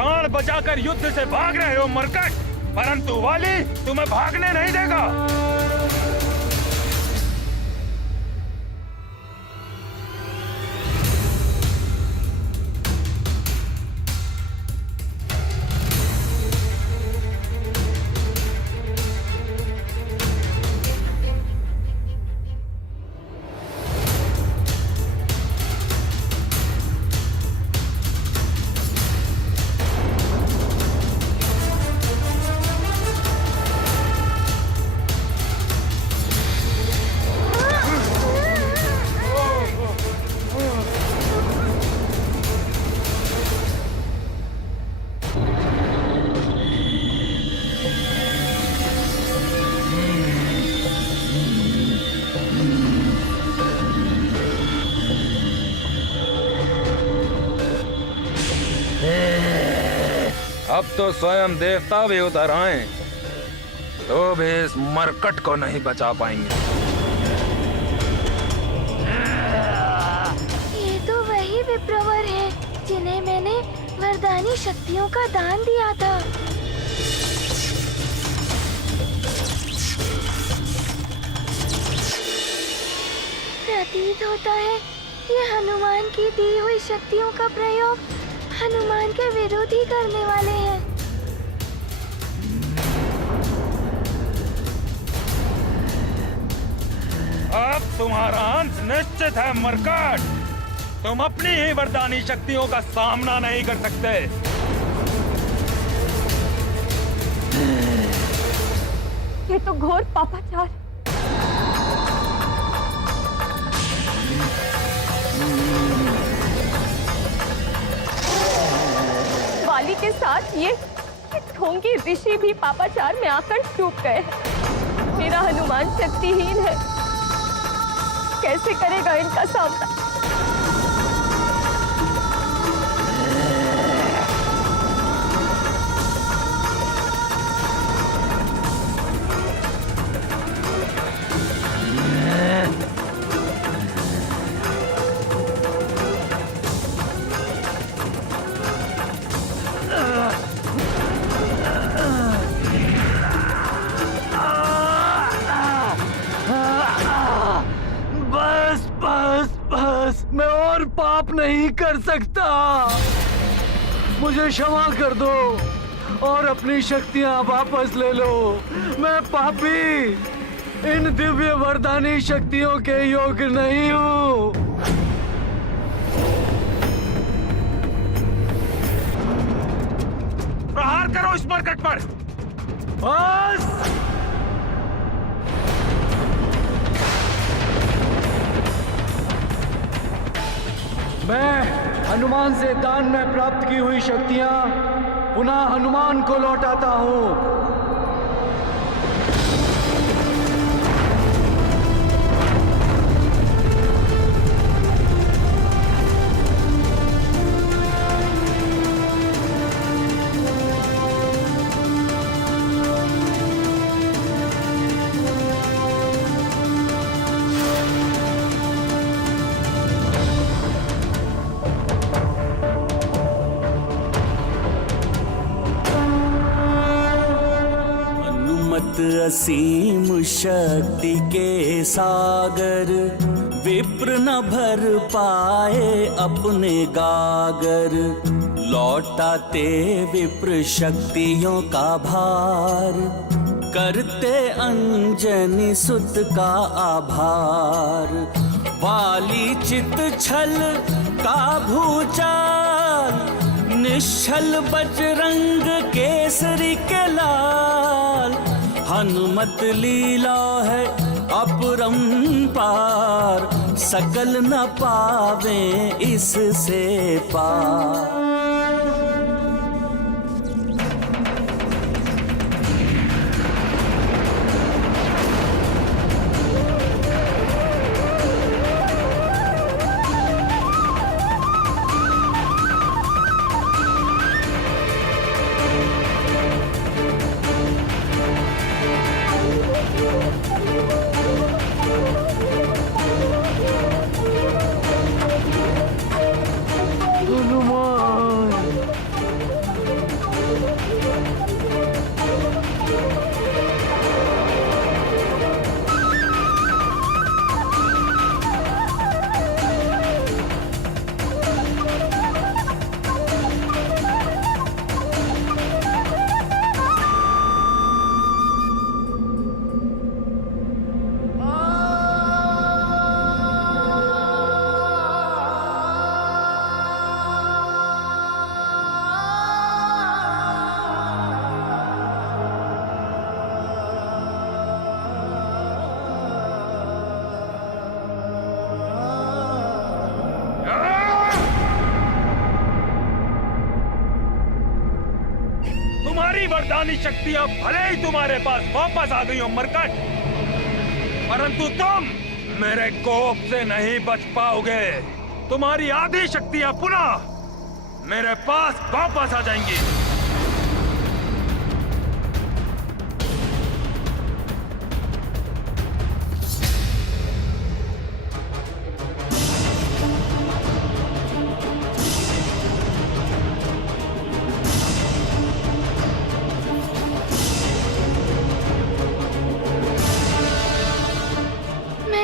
प्राण बचाकर युद्ध से भाग रहे हो मरकट, परंतु वाली तुम्हें भागने नहीं देगा। अब तो स्वयं देवता भी उतर आए तो भी इस मरकट को नहीं बचा पाएंगे। ये तो वही विप्रवर है जिन्हें मैंने वरदानी शक्तियों का दान दिया था। प्रतीत होता है ये हनुमान की दी हुई शक्तियों का प्रयोग हनुमान के विरोध ही करने वाले हैं। अब तुम्हारा अंत निश्चित है मरकट। तुम अपनी ही वरदानी शक्तियों का सामना नहीं कर सकते। ये तो घोर पापाचार। वाली के साथ ये ढोंगी ऋषि भी पापाचार में आकर डूब गए हैं। मेरा हनुमान शक्तिहीन है, कैसे करेगा इनका सामना? मैं और पाप नहीं कर सकता। मुझे क्षमा कर दो और अपनी शक्तियां वापस ले लो। मैं पापी इन दिव्य वरदानी शक्तियों के योग्य नहीं हूँ। प्रहार करो इस मरकट पर। बस मैं हनुमान से दान में प्राप्त की हुई शक्तियां पुनः हनुमान को लौटाता हूँ। असीम शक्ति के सागर, विप्र न भर पाए अपने गागर। लौटाते विप्र शक्तियों का भार, करते अंजनी सुत का आभार। वाली चित छल का भूचाल, निश्चल बजरंग केसरी के लाल। हनुमत लीला है अपरंपार, सकल न पावे इससे पार। वरदानी शक्तियां भले ही तुम्हारे पास वापस आ गई हो मरकट, परंतु तुम मेरे कोप से नहीं बच पाओगे। तुम्हारी आधी शक्तियां पुनः मेरे पास वापस आ जाएंगी।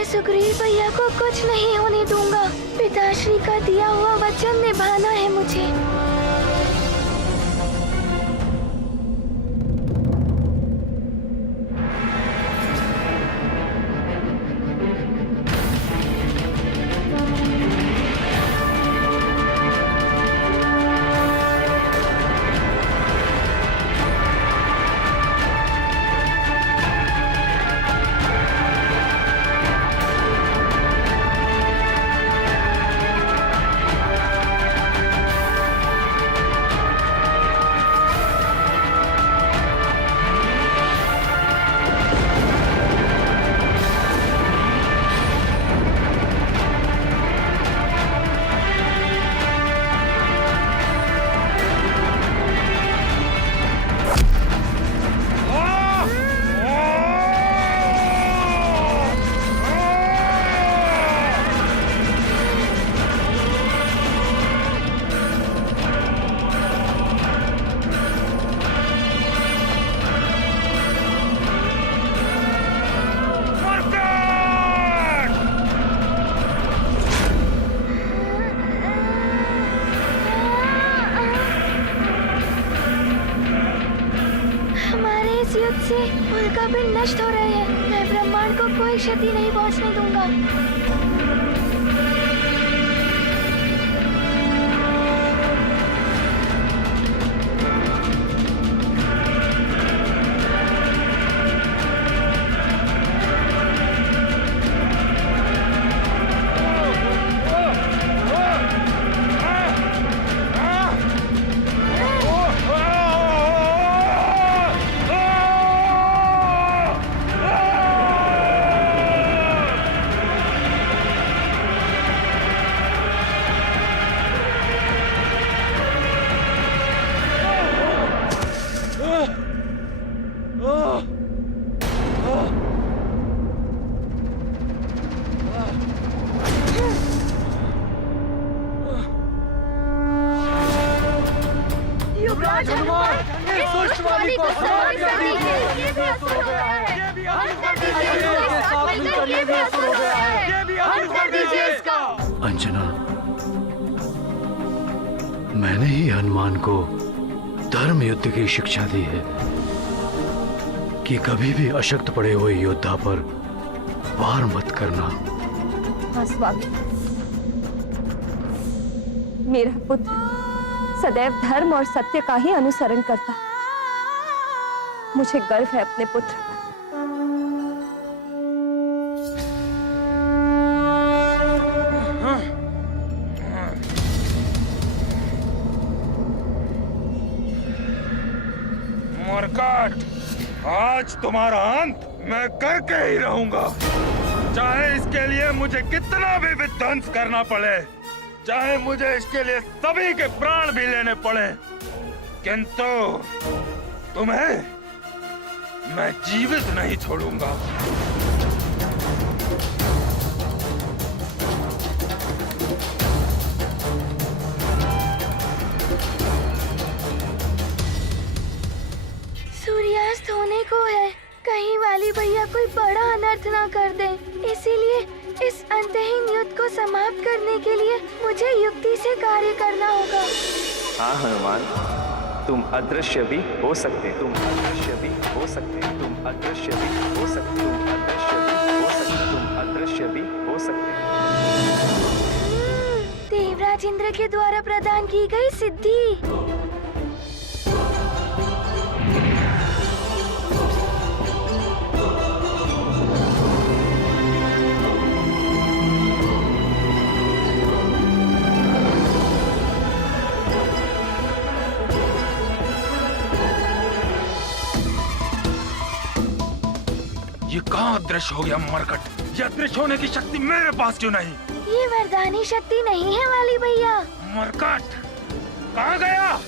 सुग्रीव भैया को कुछ नहीं होने दूंगा। पिताश्री का दिया हुआ वचन निभाना है मुझे। युद्ध से उल्कापिंड नष्ट हो रहे हैं। मैं ब्रह्मांड को कोई क्षति नहीं पहुंचने दूंगा। अंजना, मैंने ही हनुमान को धर्म युद्ध की शिक्षा दी है कि कभी भी अशक्त पड़े हुए योद्धा पर वार मत करना। हाँ स्वामी, मेरा पुत्र सदैव धर्म और सत्य का ही अनुसरण करता। मुझे गर्व है अपने पुत्र पर। मरकट, आज तुम्हारा अंत मैं करके ही रहूंगा, चाहे इसके लिए मुझे कितना भी विध्वंस करना पड़े, चाहे मुझे इसके लिए सभी के प्राण भी लेने पड़े, किंतु तुम्हें मैं जीवित नहीं छोड़ूंगा। सूर्यास्त होने को है, कहीं वाली भैया कोई बड़ा अनर्थ ना कर दे। इसीलिए इस अंतहीन युद्ध को समाप्त करने के लिए मुझे युक्ति से कार्य करना होगा। हाँ हनुमान, तुम अदृश्य भी हो सकते, तुम अदृश्य भी हो सकते, तुम अदृश्य भी हो सकते, तुम अदृश्य भी हो सकते, तुम अदृश्य भी हो सकते। देवराज इंद्र के द्वारा प्रदान की गई सिद्धि। कहाँ अदृश्य हो गया मरकट? ये अदृश्य होने की शक्ति मेरे पास क्यों नहीं? ये वरदानी शक्ति नहीं है वाली भैया। मरकट कहाँ गया?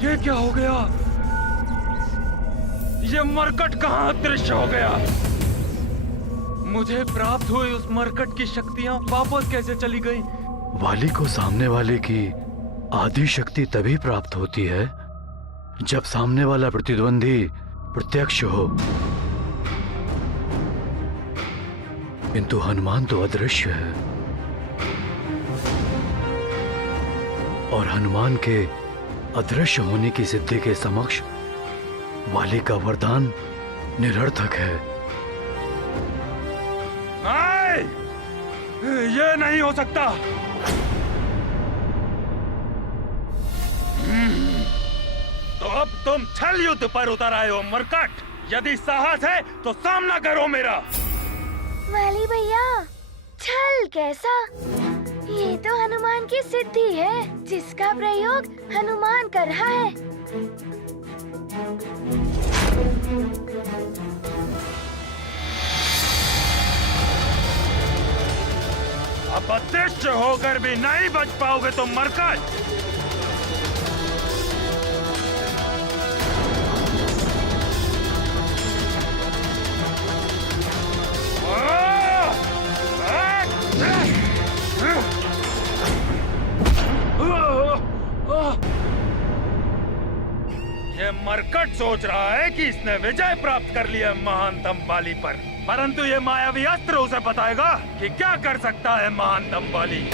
ये क्या हो गया? ये मरकट कहाँ अदृश्य हो गया? मुझे प्राप्त हुई उस मरकट की शक्तियाँ वापस कैसे चली गई? वाली को सामने वाले की आदि शक्ति तभी प्राप्त होती है जब सामने वाला प्रतिद्वंदी प्रत्यक्ष हो, किंतु हनुमान तो अदृश्य है और हनुमान के अदृश्य होने की सिद्धि के समक्ष वाली का वरदान निरर्थक है। नहीं, ये नहीं हो सकता। तो अब तुम छल युद्ध पर उतर आए हो मरकट। यदि साहस है तो सामना करो मेरा। वाली भैया, छल कैसा? ये तो हनुमान की सिद्धि है जिसका प्रयोग हनुमान कर रहा है। अब अदृश्य होकर भी नहीं बच पाओगे तुम मरकट। ये मरकट सोच रहा है कि इसने विजय प्राप्त कर लिया महानतम बाली पर, परंतु ये मायावी अस्त्र उसे बताएगा कि क्या कर सकता है महानतम बाली।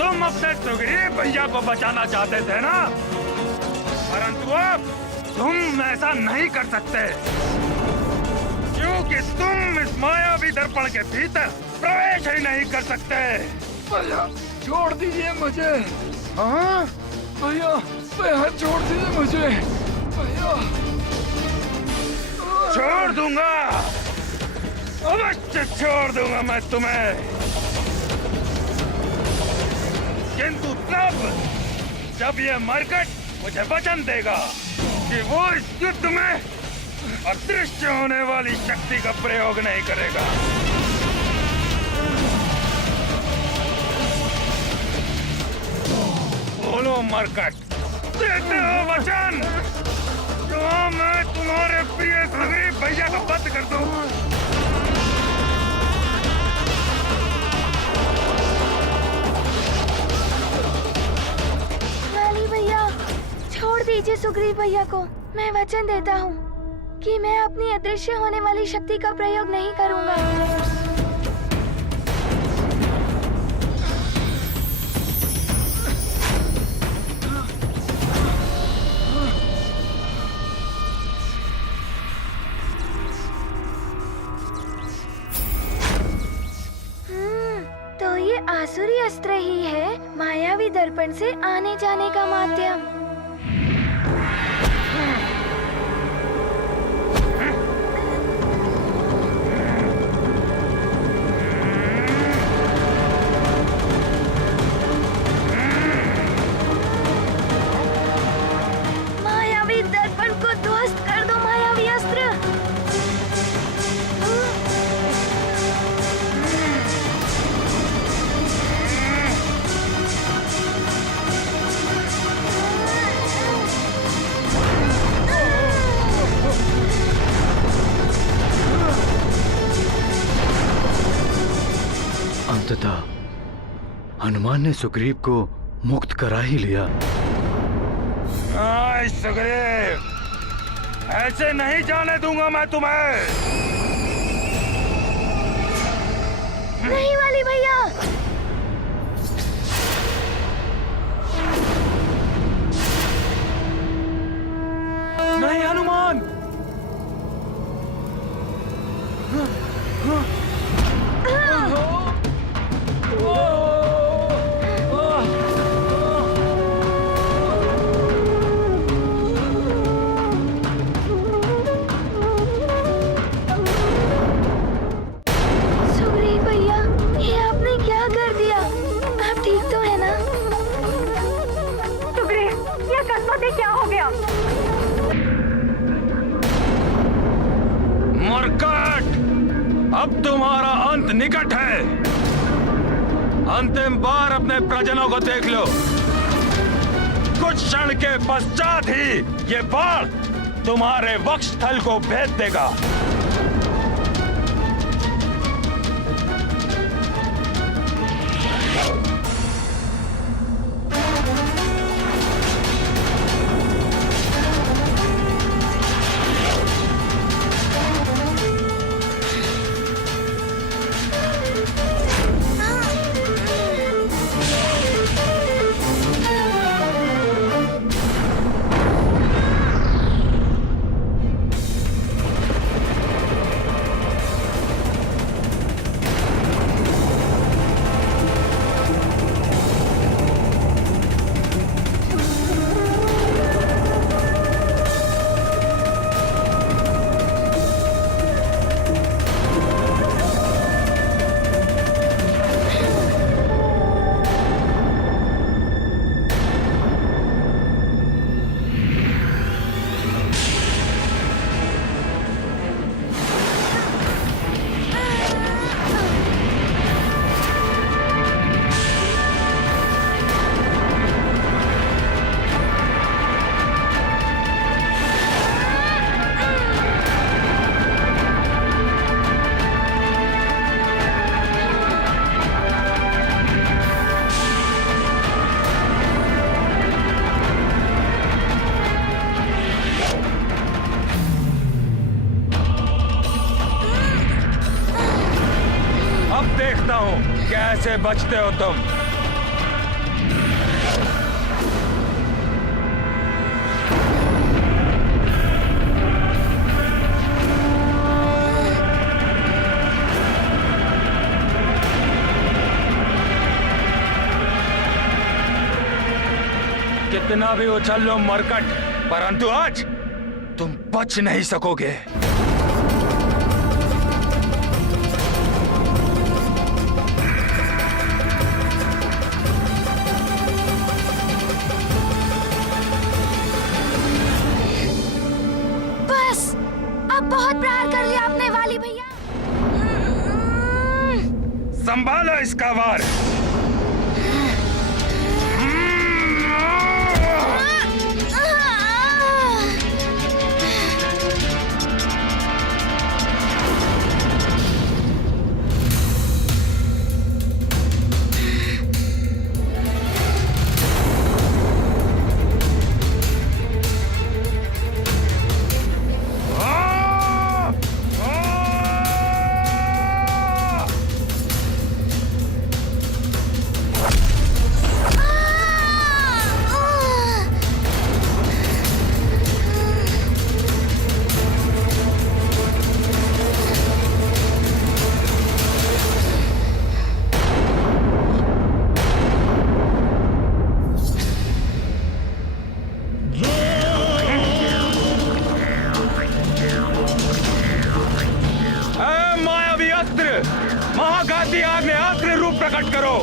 तुम अपने सुग्रीव भैया को बचाना चाहते थे ना, परंतु अब तुम ऐसा नहीं कर सकते क्योंकि तुम इस मायावी दर्पण के भीतर प्रवेश ही नहीं कर सकते। भैया छोड़ दीजिए मुझे। हाँ? भैया भैया छोड़ दीजिए मुझे। भैया छोड़ दूंगा, अवश्य छोड़ दूंगा मैं तुम्हें, किंतु तब जब ये मरकट मुझे वचन देगा कि वो इस युद्ध में अदृश्य होने वाली शक्ति का प्रयोग नहीं करेगा। बोलो मरकट, देते हो वचन जो मैं तुम्हारे प्रिय सुग्रीव भैया को बंद कर दूं? छोड़ दीजिए सुग्रीव भैया को। मैं वचन देता हूँ कि मैं अपनी अदृश्य होने वाली शक्ति का प्रयोग नहीं करूँगा। तो ये आसुरी अस्त्र ही है, मायावी दर्पण से आने जाने का माध्यम। हनुमान ने सुग्रीव को मुक्त करा ही लिया। सुग्रीव, ऐसे नहीं जाने दूंगा मैं तुम्हें। नहीं वाली भैया। नहीं हनुमान। सुग्रीव भैया, ये आपने क्या कर दिया? आप ठीक तो है ना? सुग्रीव, ये अकस्मात क्या हो गया? मरकट, अब तुम्हारा अंत निकट है। अंतिम बार अपने प्रजनों को देख लो। कुछ क्षण के पश्चात ही ये बाण तुम्हारे वक्षस्थल को भेद देगा। देखता हूं कैसे बचते हो तुम। कितना भी उछल लो मरकट, परंतु आज तुम बच नहीं सकोगे। बस, अब बहुत प्रहार कर लिया आपने वाली भैया। संभालो इसका वार। महाघाती आग्नेयास्त्र रूप प्रकट करो।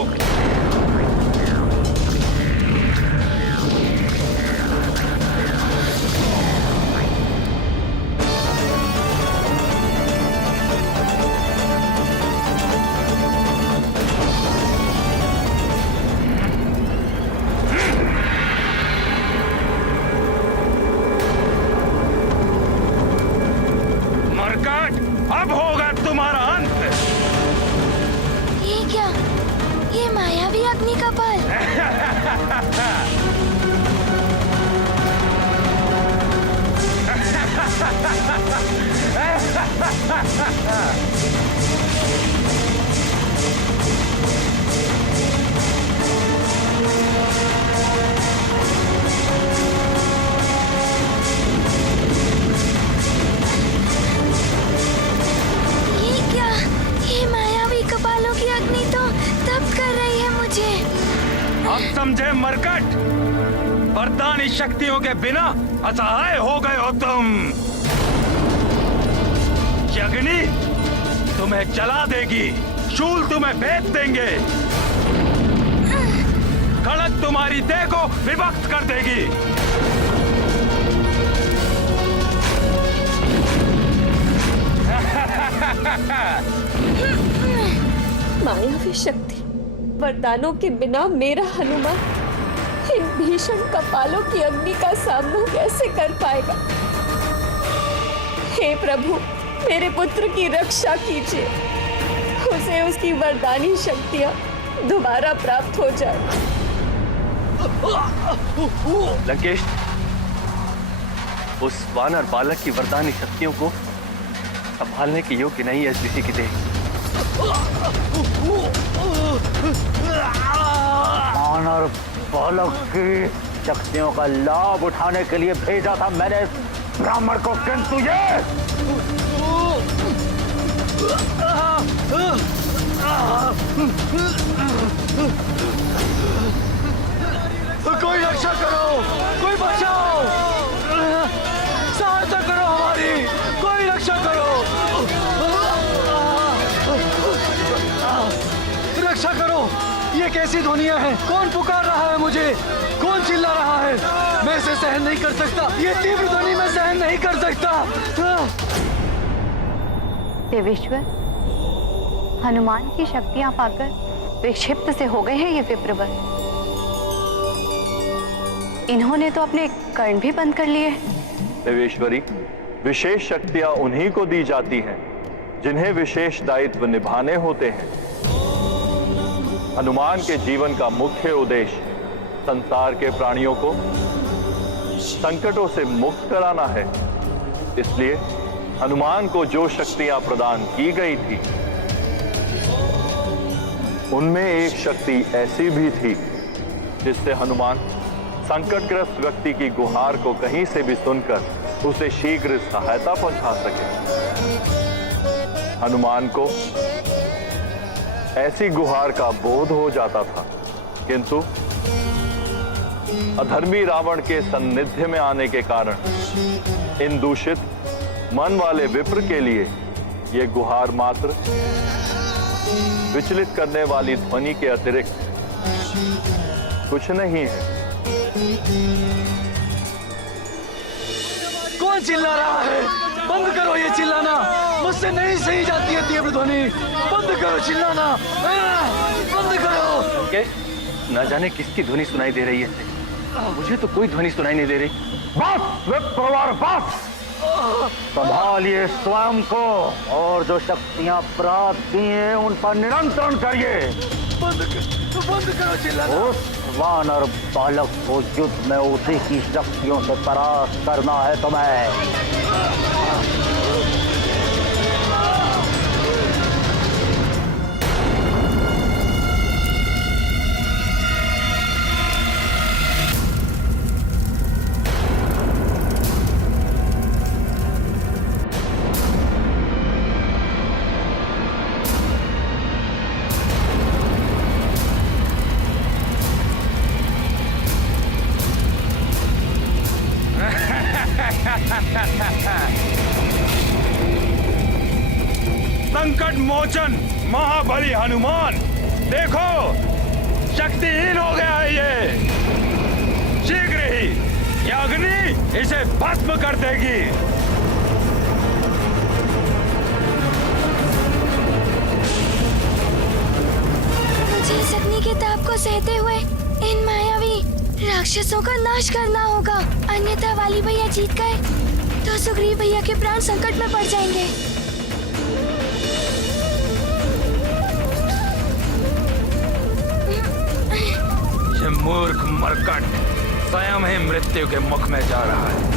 मरकट, अब होगा तुम्हारा अंत। ये मायावी अग्नि कपाल। ये क्या? ये मायावी कपालों की अग्नि तो तप कर रही है मुझे। अब समझे मरकट, वरदानी शक्तियों के बिना असहाय हो गए हो तुम। ये अग्नि तुम्हें जला देगी, शूल तुम्हें भेद देंगे, खड़ग तुम्हारी देह को विभक्त कर देगी। मायावी शक्ति, वरदानों के बिना मेरा हनुमान इन भीषण कपालों की अग्नि का सामना कैसे कर पाएगा? हे प्रभु, मेरे पुत्र की रक्षा कीजिए, उसे उसकी वरदानी शक्तियां दोबारा प्राप्त हो जाए। लंकेश, उस वानर बालक की वरदानी शक्तियों को संभालने के योग्य नहीं है ऋषि की देह। वानर बालक की शक्तियों का लाभ उठाने के लिए भेजा था मैंने इस ब्राह्मण को, किंतु ये कोई रक्षा करो, कोई बचाओ, सहायता करो हमारी, कोई रक्षा करो, रक्षा करो। ये कैसी ध्वनियां हैं? कौन पुकार रहा है मुझे? कौन चिल्ला रहा है? मैं इसे सहन नहीं कर सकता, ये तीव्र ध्वनि मैं सहन नहीं कर सकता। देवेश्वर, हनुमान की शक्तियां पाकर विक्षिप्त से हो गए हैं ये विप्रवर। इन्होंने तो अपने कर्ण भी बंद कर लिए। देवेश्वरी, विशेष शक्तियां उन्हीं को दी जाती हैं जिन्हें विशेष दायित्व निभाने होते हैं। हनुमान के जीवन का मुख्य उद्देश्य संसार के प्राणियों को संकटों से मुक्त कराना है। इसलिए हनुमान को जो शक्तियां प्रदान की गई थी, उनमें एक शक्ति ऐसी भी थी जिससे हनुमान संकटग्रस्त व्यक्ति की गुहार को कहीं से भी सुनकर उसे शीघ्र सहायता पहुंचा सके। हनुमान को ऐसी गुहार का बोध हो जाता था, किंतु अधर्मी रावण के सान्निध्य में आने के कारण इन दूषित मन वाले विप्र के लिए यह गुहार मात्र विचलित करने वाली ध्वनि के अतिरिक्त कुछ नहीं है। कौन चिल्ला रहा है? बंद करो ये चिल्लाना, मुझसे नहीं सही जाती है तीव्र ध्वनि। बंद करो चिल्लाना, बंद करो। लंकेश, न जाने किसकी ध्वनि सुनाई दे रही है, मुझे तो कोई ध्वनि सुनाई नहीं दे रही। बस विप्रवर बस, संभालिए स्वयं को और जो शक्तियां प्राप्त की हैं उन पर नियंत्रण करिए। बंद करो चिल्लाना। उस वानर बालक को युद्ध में उसी की शक्तियों से परास्त करना है तुम्हें। संकट मोचन महाबली हनुमान, देखो शक्तिहीन हो गया है ये। शीघ्र ही ये अग्नि इसे भस्म कर देगी। मुझे इस अग्नि के ताप को सहते हुए इन मायावी राक्षसों का नाश करना होगा, अन्यथा वाली भैया जीत गए तो सुग्रीव भैया के प्राण संकट में पड़ जाएंगे। ये मूर्ख मरकट स्वयं ही मृत्यु के मुख में जा रहा है।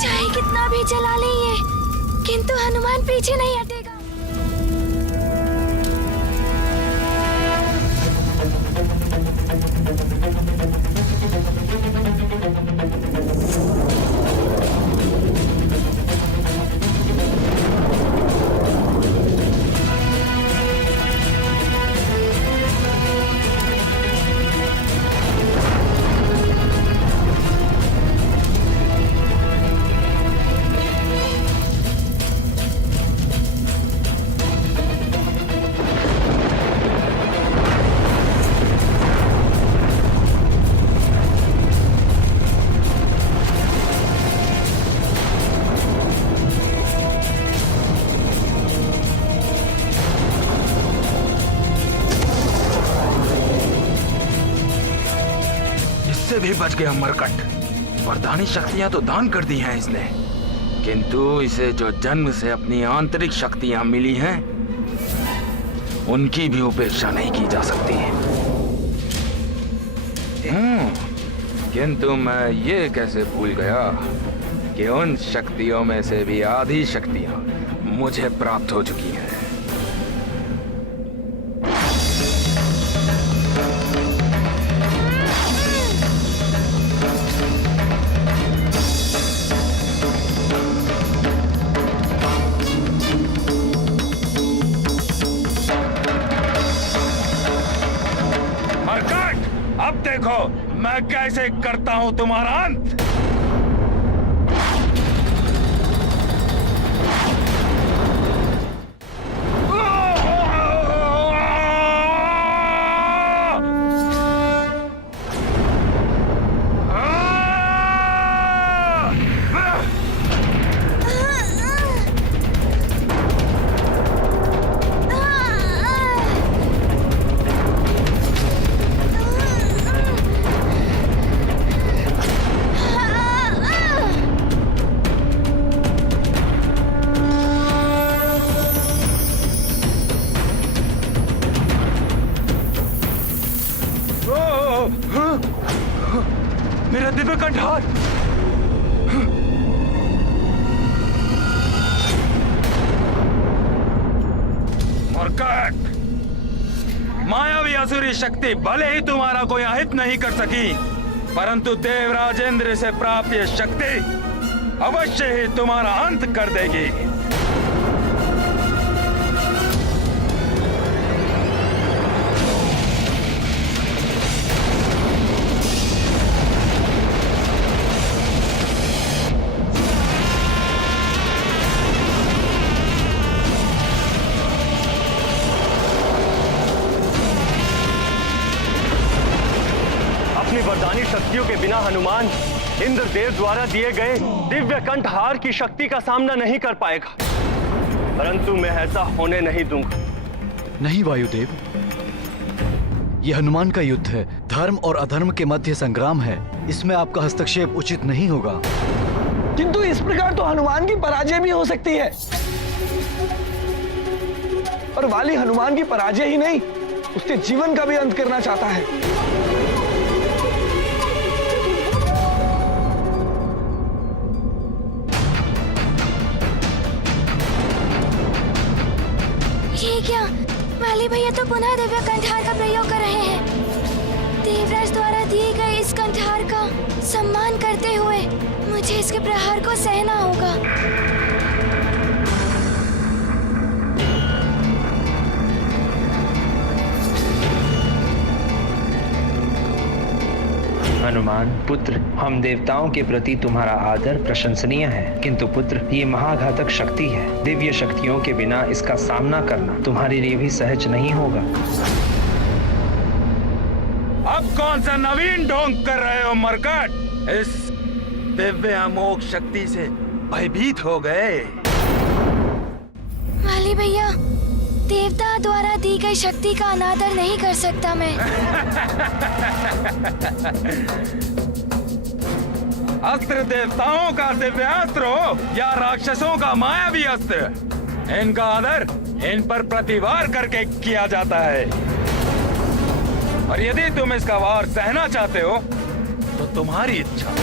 चाहे कितना भी चला ले ये, किंतु हनुमान पीछे नहीं हटेगा। इससे भी बच गया मरकट। वरदानी शक्तियां तो दान कर दी हैं इसने, किंतु इसे जो जन्म से अपनी आंतरिक शक्तियां मिली हैं, उनकी भी उपेक्षा नहीं की जा सकती। किंतु मैं ये कैसे भूल गया कि उन शक्तियों में से भी आधी शक्तियां मुझे प्राप्त हो चुकी हैं। अब देखो मैं कैसे करता हूं तुम्हारा अंत। मेरा दिव्य कंठार! मरकट! मायावी असुरी शक्ति भले ही तुम्हारा कोई अहित नहीं कर सकी, परंतु देवराजेंद्र से प्राप्त ये शक्ति अवश्य ही तुम्हारा अंत कर देगी। वरदानी शक्तियों के बिना हनुमान इंद्रदेव द्वारा दिए गए दिव्य कंठहार की शक्ति का सामना नहीं कर पाएगा, परंतु मैं ऐसा होने नहीं दूंगा। नहीं वायुदेव, यह हनुमान का युद्ध है, धर्म और अधर्म के मध्य संग्राम है, इसमें आपका हस्तक्षेप उचित नहीं होगा। किंतु इस प्रकार तो हनुमान की पराजय भी हो सकती है, और वाली हनुमान की पराजय ही नहीं, उसके जीवन का भी अंत करना चाहता है। ये क्या? वाली भैया तो पुनः दिव्य कंठार का प्रयोग कर रहे हैं। देवराज द्वारा दिए गए इस कंठार का सम्मान करते हुए मुझे इसके प्रहार को सहना होगा। हनुमान पुत्र, हम देवताओं के प्रति तुम्हारा आदर प्रशंसनीय है, किंतु पुत्र ये महाघातक शक्ति है। दिव्य शक्तियों के बिना इसका सामना करना तुम्हारे लिए भी सहज नहीं होगा। अब कौन सा नवीन ढोंग कर रहे हो मरकट? इस दिव्य अमोघ शक्ति से भयभीत हो गए। वाली भैया, देवता द्वारा दी गई शक्ति का अनादर नहीं कर सकता मैं। अस्त्र देवताओं का दिव्यास्त्र हो या राक्षसों का मायावी अस्त्र, इनका आदर इन पर प्रतिवार करके किया जाता है। और यदि तुम इसका वार सहना चाहते हो तो तुम्हारी इच्छा।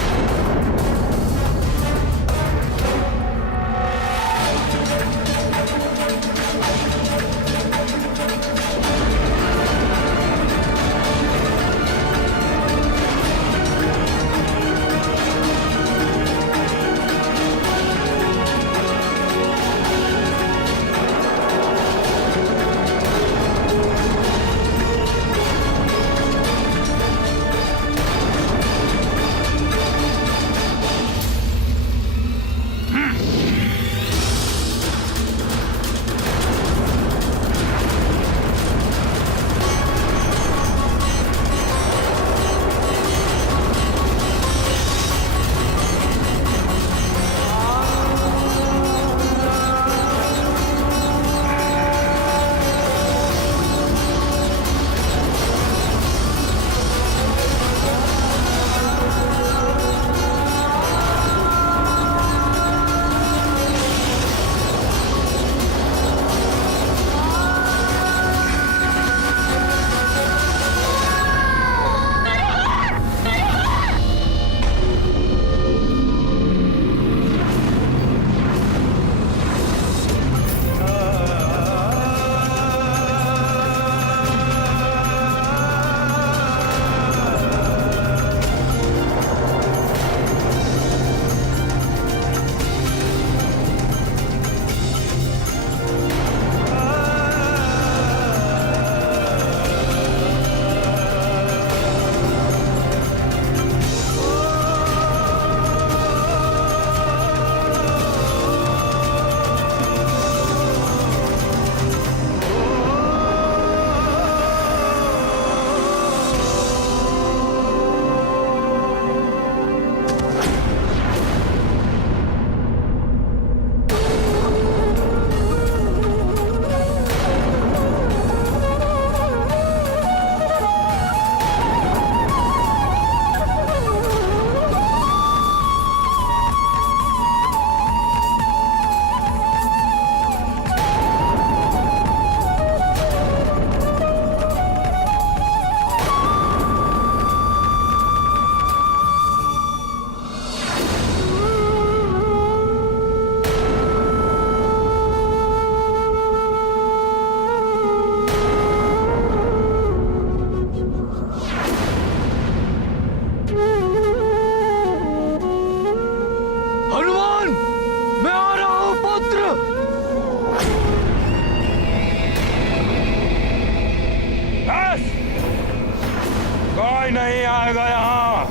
कोई नहीं आएगा यहाँ।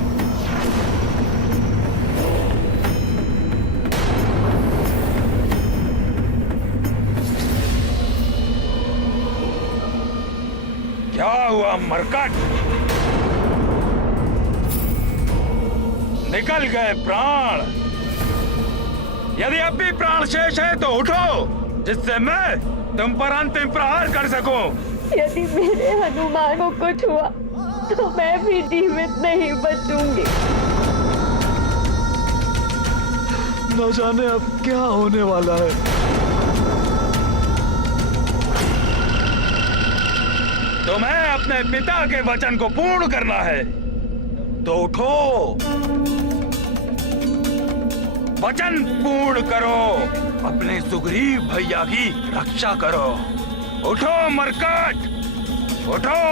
क्या हुआ मरकट? निकल गए प्राण? यदि अब भी प्राण शेष है तो उठो, जिससे मैं तुम पर अंतिम प्रहार कर सकूं। यदि मेरे हनुमान को कुछ हुआ तो मैं भी जीवित नहीं बचूंगी। न जाने अब क्या होने वाला है। तुम्हें अपने पिता के वचन को पूर्ण करना है तो उठो, वचन पूर्ण करो, अपने सुग्रीव भैया की रक्षा करो। उठो मरकट, उठो।